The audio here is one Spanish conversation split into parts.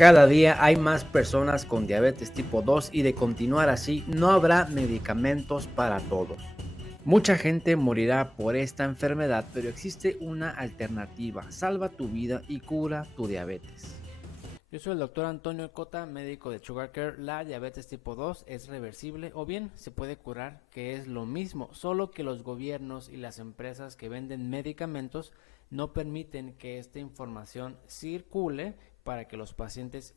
Cada día hay más personas con diabetes tipo 2 y de continuar así no habrá medicamentos para todos. Mucha gente morirá por esta enfermedad, pero existe una alternativa. Salva tu vida y cura tu diabetes. Yo soy el doctor Antonio Cota, médico de Sugar Care. La diabetes tipo 2 es reversible o bien se puede curar, que es lo mismo, solo que los gobiernos y las empresas que venden medicamentos no permiten que esta información circule para que los pacientes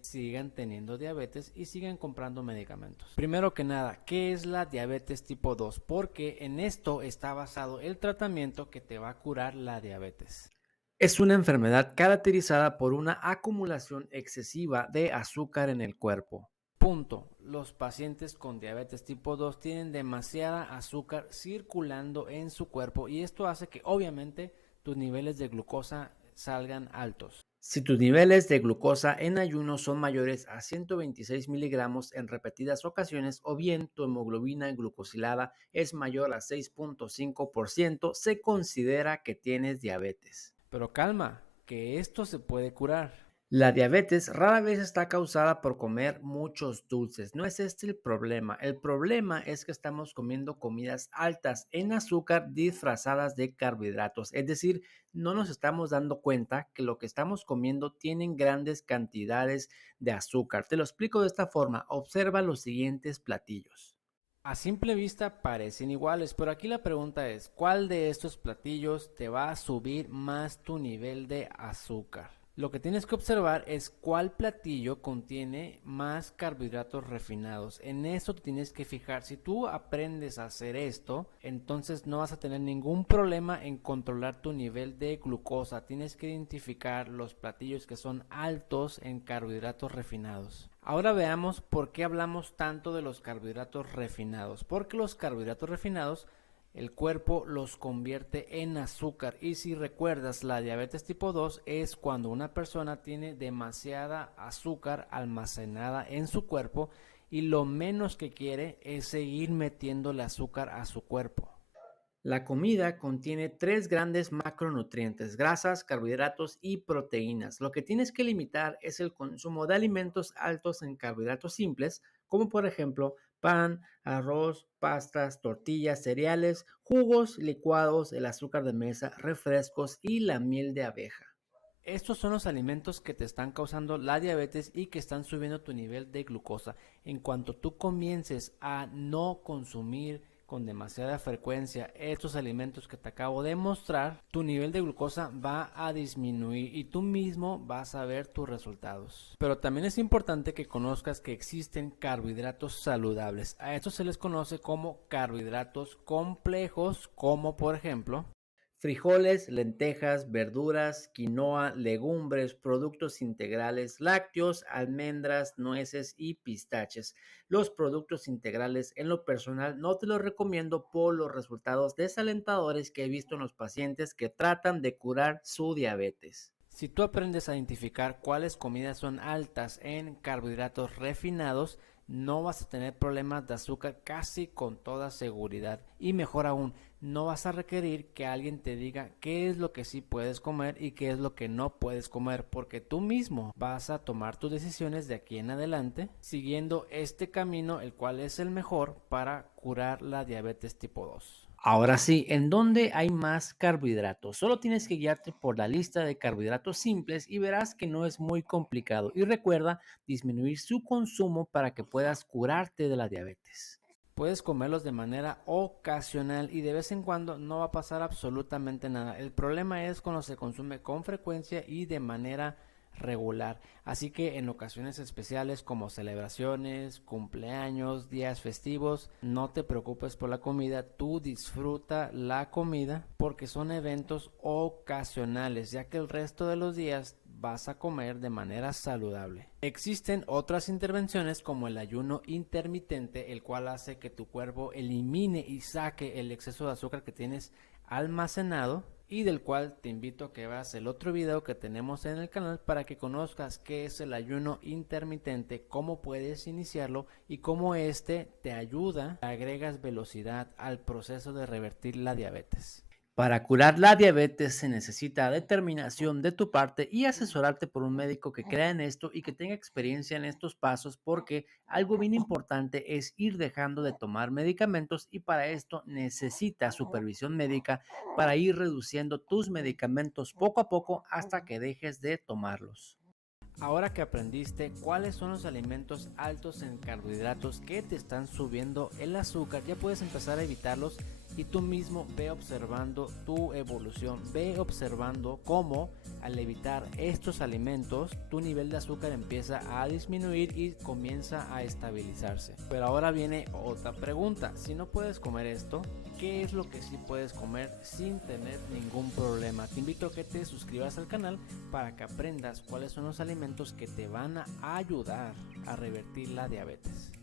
sigan teniendo diabetes y sigan comprando medicamentos. Primero que nada, ¿qué es la diabetes tipo 2? Porque en esto está basado el tratamiento que te va a curar la diabetes. Es una enfermedad caracterizada por una acumulación excesiva de azúcar en el cuerpo. Punto. Los pacientes con diabetes tipo 2 tienen demasiada azúcar circulando en su cuerpo y esto hace que obviamente tus niveles de glucosa salgan altos. Si tus niveles de glucosa en ayuno son mayores a 126 miligramos en repetidas ocasiones o bien tu hemoglobina glucosilada es mayor a 6.5%, se considera que tienes diabetes. Pero calma, que esto se puede curar. La diabetes rara vez está causada por comer muchos dulces. No es este el problema. El problema es que estamos comiendo comidas altas en azúcar disfrazadas de carbohidratos. Es decir, no nos estamos dando cuenta que lo que estamos comiendo tienen grandes cantidades de azúcar. Te lo explico de esta forma. Observa los siguientes platillos. A simple vista parecen iguales, pero aquí la pregunta es, ¿cuál de estos platillos te va a subir más tu nivel de azúcar? Lo que tienes que observar es cuál platillo contiene más carbohidratos refinados. En eso te tienes que fijar. Si tú aprendes a hacer esto, entonces no vas a tener ningún problema en controlar tu nivel de glucosa. Tienes que identificar los platillos que son altos en carbohidratos refinados. Ahora veamos por qué hablamos tanto de los carbohidratos refinados. Porque los carbohidratos refinados el cuerpo los convierte en azúcar y si recuerdas la diabetes tipo 2 es cuando una persona tiene demasiada azúcar almacenada en su cuerpo y lo menos que quiere es seguir metiéndole azúcar a su cuerpo. La comida contiene tres grandes macronutrientes: grasas, carbohidratos y proteínas. Lo que tienes que limitar es el consumo de alimentos altos en carbohidratos simples, como por ejemplo pan, arroz, pastas, tortillas, cereales, jugos, licuados, el azúcar de mesa, refrescos y la miel de abeja. Estos son los alimentos que te están causando la diabetes y que están subiendo tu nivel de glucosa. En cuanto tú comiences a no consumir con demasiada frecuencia estos alimentos que te acabo de mostrar, tu nivel de glucosa va a disminuir y tú mismo vas a ver tus resultados. Pero también es importante que conozcas que existen carbohidratos saludables. A estos se les conoce como carbohidratos complejos, como por ejemplo Frijoles, lentejas, verduras, quinoa, legumbres, productos integrales, lácteos, almendras, nueces y pistaches. Los productos integrales en lo personal no te los recomiendo por los resultados desalentadores que he visto en los pacientes que tratan de curar su diabetes. si tú aprendes a identificar cuáles comidas son altas en carbohidratos refinados, no vas a tener problemas de azúcar casi con toda seguridad. Y mejor aún, no vas a requerir que alguien te diga qué es lo que sí puedes comer y qué es lo que no puedes comer, porque tú mismo vas a tomar tus decisiones de aquí en adelante siguiendo este camino, el cual es el mejor para curar la diabetes tipo 2. Ahora sí, ¿en dónde hay más carbohidratos? Solo tienes que guiarte por la lista de carbohidratos simples y verás que no es muy complicado. Y recuerda disminuir su consumo para que puedas curarte de la diabetes. Puedes comerlos de manera ocasional y de vez en cuando no va a pasar absolutamente nada. El problema es cuando se consume con frecuencia y de manera regular. Así que en ocasiones especiales como celebraciones, cumpleaños, días festivos, no te preocupes por la comida, tú disfruta la comida porque son eventos ocasionales, ya que el resto de los días vas a comer de manera saludable. Existen otras intervenciones como el ayuno intermitente, el cual hace que tu cuerpo elimine y saque el exceso de azúcar que tienes almacenado y del cual te invito a que veas el otro video que tenemos en el canal para que conozcas qué es el ayuno intermitente, cómo puedes iniciarlo y cómo este te ayuda, agregas velocidad al proceso de revertir la diabetes. Para curar la diabetes se necesita determinación de tu parte y asesorarte por un médico que crea en esto y que tenga experiencia en estos pasos, porque algo bien importante es ir dejando de tomar medicamentos y para esto necesitas supervisión médica para ir reduciendo tus medicamentos poco a poco hasta que dejes de tomarlos. Ahora que aprendiste cuáles son los alimentos altos en carbohidratos que te están subiendo el azúcar, ya puedes empezar a evitarlos y tú mismo ve observando tu evolución, ve observando cómo al evitar estos alimentos tu nivel de azúcar empieza a disminuir y comienza a estabilizarse. Pero ahora viene otra pregunta, si no puedes comer esto, ¿qué es lo que sí puedes comer sin tener ningún problema? Te invito a que te suscribas al canal para que aprendas cuáles son los alimentos que te van a ayudar a revertir la diabetes.